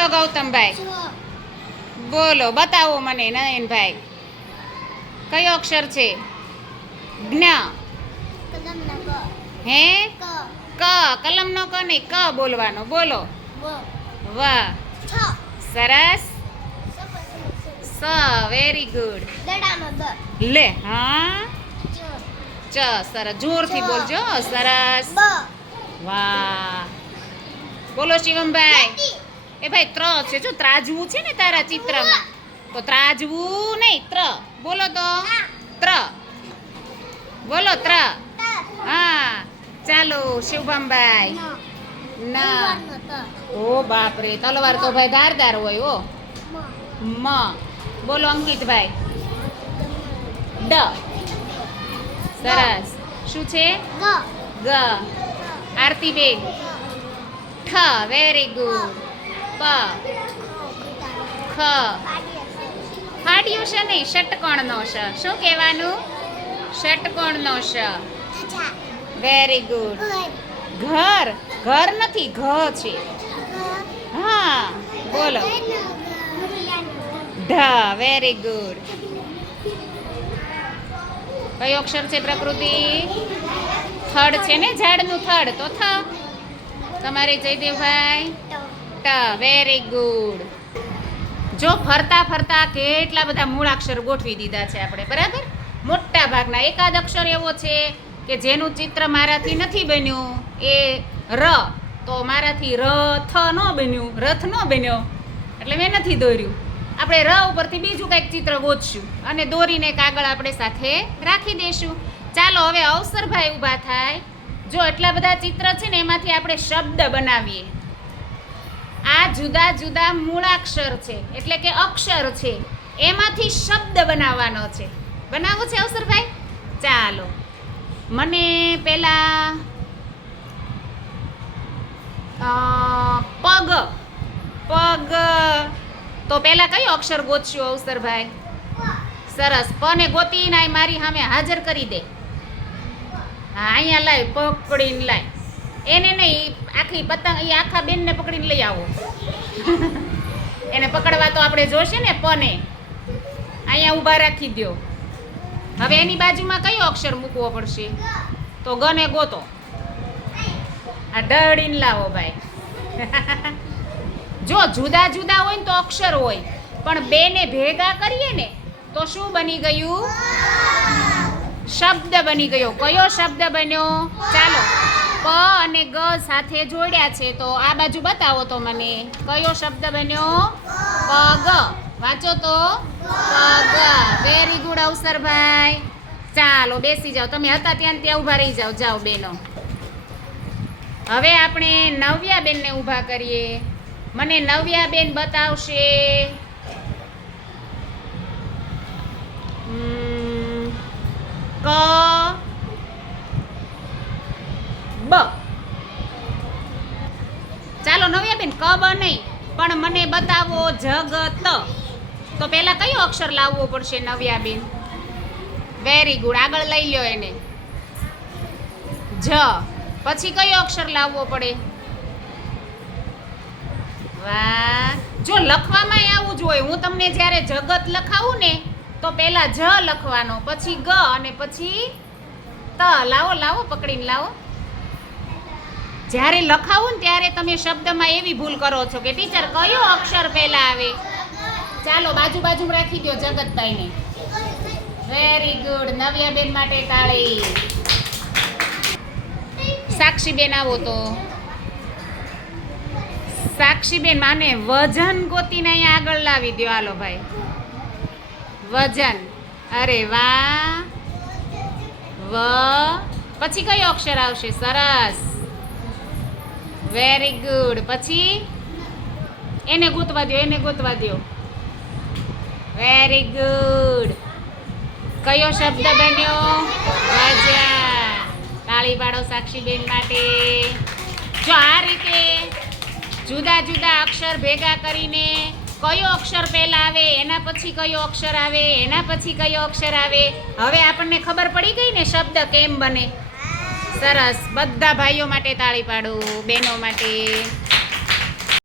બોલો ગૌતમભાઈ. બોલો બતાવો મને નયનભાઈ કયો અક્ષર છે? જ્ઞ. હે? ક. કલમનો ક નહીં ક બોલવાનો. બોલો. સરસ. સ વેરી ગુડ લે હા? ચ સરસ. જોરથી બોલજો સરસ. વાહ. બોલો શિવમભાઈ. એ ભાઈ ત્ર છે જો ત્રાજવું છે ને તારા ચિત્રમાં? તો ત્રાજવું નહીં ત્ર. બોલો તો. ત્ર. બોલો ત્ર. હા ચાલો શિવભામભાઈ ના. ઓ બાપ રે તલવાર તો ભાઈ ધારદાર હોય ઓ મ. બોલો અંકિતભાઈ. ડ. સરસ. શું છે? ગ. આરતીબેન. ઠ. વેરી ગુડ પ ખ. ફાડ્યું છે નહીં, ષટકોણનો છે શું કહેવાનું? ષટકોણનો છે વેરી ગુડ ઘર. ઘર નથી, ઘ છે. હા, બોલો. ઢ. વેરી ગુડ કયો અક્ષર છે પ્રકૃતિ? થડ છે ને, ઝાડનું થડ. તો થ. તમારે જયદેવભાઈ? ટ વેરી ગુડ જો ફરતા ફરતા કેટલા બધા મૂળાક્ષર ગોઠવી દીધા છે આપણે, બરાબર? મોટા ભાગના એકાદ અક્ષર એવો છે કે જેનું ચિત્ર મારાથી નથી બન્યું. એ ર, તો મારાથી રથ ન બન્યું, રથ ન બન્યો. એટલે મેં નથી દોર્યું. આપણે ર ઉપરથી બીજું કંઈક ચિત્ર ગોતશું અને દોરીને કાગળ આપણે સાથે રાખી દઈશું. ચાલો, હવે અવસરભાઈ ઊભા થાય. જો એટલા બધા ચિત્ર છે ને, એમાંથી આપણે શબ્દ બનાવીએ. આ જુદા જુદા મૂળાક્ષર છે, એટલે કે અક્ષર છે. એમાંથી શબ્દ બનાવવાનો છે. બનાવવો છે અવસરભાઈ? ચાલો. મને પેલા પગ પગ. તો પેલા કયો અક્ષર ગોતશું અવસરભાઈ? સરસ. પ ને ગોતીને મારી સામે હાજર કરી દે. હા, અહીંયા લાય, પકડીને લાય. એને નહીં, આખી પતંગ એ આખા બેનને પકડીને લઈ આવો. એને પકડવા તો આપણે જોશે ને પને. અહીંયા ઊભા રાખી દ્યો. હવે એની બાજુમાં કયો અક્ષર મૂકવો પડશે? તો ગને ગોતો. આ દડીને લાવો ભાઈ. જો જુદા જુદા હોય ને તો અક્ષર હોય, પણ બેને ભેગા કરીએ ને, તો શું બની ગયું? શબ્દ બની ગયો. કયો શબ્દ બન્યો? ચાલો. પ અને ગ સાથે જોડ્યા છે, તો આ બાજુ બતાવો તો મને. કયો શબ્દ બન્યો? પગ વાંચો તો. પગ વેરી ગુડ અવસરભાઈ. ચાલો, બેસી જાઓ. તમે હતા ત્યાં ત્યાં ઊભા રહી જાઓ. જાઓ, બેનો. હવે આપણે નવ્યા બેનને ઊભા કરીએ. મને નવ્યા બેન બતાવશે ક બ. ચાલો નવ્યા બેન, ક, બ નહીં, પણ મને બતાવો જગત. તો પહેલા કયો અક્ષર લાવવો પડશે, નવ્યા બેન? વેરી ગુડ આગળ લઈ લ્યો એને. જ. પછી કયો અક્ષર લાવવો પડે? વાહ. જો લખવામાં આવું જ હોય, હું તમને જ્યારે જગત લખાવું ને, તો પહેલા જ લખવાનો. પછી ગ અને પછી ત. લાવો લાવો, પકડીને લાવો. જ્યારે લખાવું ને ત્યારે તમે શબ્દમાં એવી ભૂલ કરો છો કે ટીચર કયો અક્ષર પહેલા આવે? ચાલો બાજુ બાજુમાં રાખી દો જગતભાઈને. વેરી ગુડ નવ્યાબેન માટે તાળી. સાક્ષીબેન આવો તો. સાક્ષીબેન માને વજન ગોતીને અહીંયા આગળ લાવી દો હાલો ભાઈ. વજન. અરે વાહ. વ. પછી કયો અક્ષર આવશે? સરસ. વેરી ગુડ પછી? એને ગોતવા દો એને ગોતવા દો વેરી ગુડ કયો શબ્દ બન્યો? વાજા તાળી પાડો સાક્ષીબેન માટે. જો આ રીતે જુદા જુદા અક્ષર ભેગા કરીને કયો અક્ષર પહેલા આવે, એના પછી કયો અક્ષર આવે, એના પછી કયો અક્ષર આવે, હવે આપણને ખબર પડી ગઈ ને શબ્દ કેમ બને? સરસ. બધા ભાઈઓ માટે તાળી પાડો બહેનો માટે.